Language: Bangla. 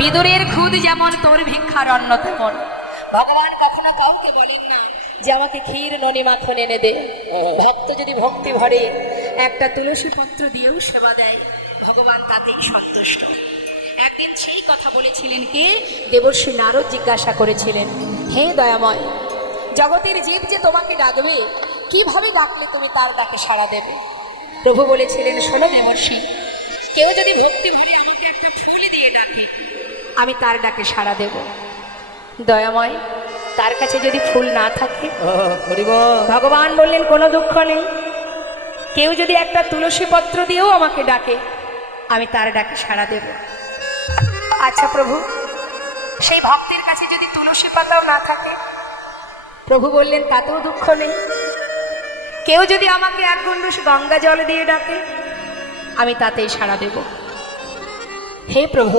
বিদুরের খুদ যেমন তোর ভিক্ষার অন্ন তেমন। ভগবান কখনো কাউকে বলেন না যে আমাকে ক্ষীর ননি মাখন এনে দে। ভক্ত যদি ভক্তি ভরে একটা তুলসী পত্র দিয়েও সেবা দেয়, ভগবান তাতেই সন্তুষ্ট। একদিন সেই কথা বলেছিলেন কি, দেবর্ষী নারদ জিজ্ঞাসা করেছিলেন, হে দয়াময়, জগতের জীব যে তোমাকে ডাকবে, কিভাবে ডাকলে তুমি তার ডাকে সাড়া দেবে? প্রভু বলেছিলেন, শোনো দেবর্ষী, কেউ যদি ভক্তি ভরে আমাকে একটা ফুল দিয়ে ডাকে, আমি তার ডাকে সাড়া দেব। দয়াময়, তার কাছে যদি ফুল না থাকে? ভগবান বললেন, কোনো দুঃখ নেই, কেউ যদি একটা তুলসী পত্র দিয়েও আমাকে ডাকে, আমি তার ডাকে সাড়া দেব। আচ্ছা প্রভু, সেই ভক্তের কাছে যদি তুলসী পাতাও না থাকে? প্রভু বললেন, তাতেও দুঃখ নেই, কেউ যদি আমাকে এক গণ্ডূষ গঙ্গা জল দিয়ে ডাকে, আমি তাতেই সাড়া দেব। হে প্রভু,